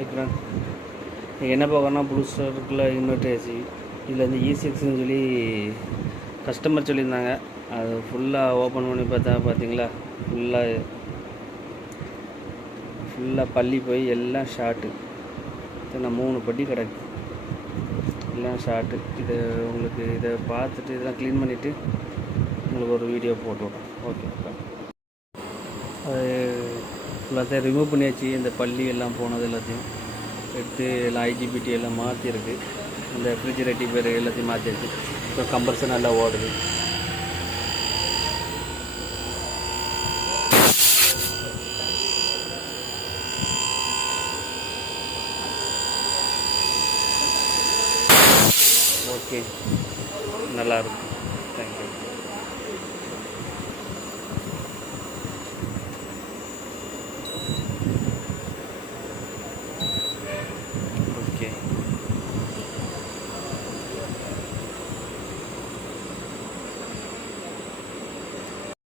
Friend நீங்கள் என்ன பார்க்கணும்னா ப்ளூ ஸ்டாருக்குள்ள இன்வெர்டர் ஏசி இதில் வந்து E6ன்னு சொல்லி கஸ்டமர் சொல்லியிருந்தாங்க. அது ஃபுல்லாக ஓப்பன் பண்ணி பார்த்தீங்களா, ஃபுல்லாக பள்ளி போய் எல்லாம் ஷார்ட்டு. நான் 3 பட்டி கிடக்கு, எல்லாம் ஷார்ட்டு. இது உங்களுக்கு இதை பார்த்துட்டு இதெல்லாம் க்ளீன் பண்ணிவிட்டு உங்களுக்கு ஒரு வீடியோ போட்டுவிட்றோம். ஓகே, அது எல்லாத்தையும் ரிமூவ் பண்ணியாச்சு. இந்த பள்ளி எல்லாம் போனது எல்லாத்தையும் எடுத்து எல்லாம் IGBT எல்லாம் மாற்றிருக்கு. இந்த ஃப்ரிட்ஜ் ரெட்டிஃபையர் எல்லாத்தையும் மாற்றியாச்சு. இப்போ கம்ப்ரஸர் நல்லா ஓடுது. ஓகே, நல்லாயிருக்கும். தேங்க்யூ.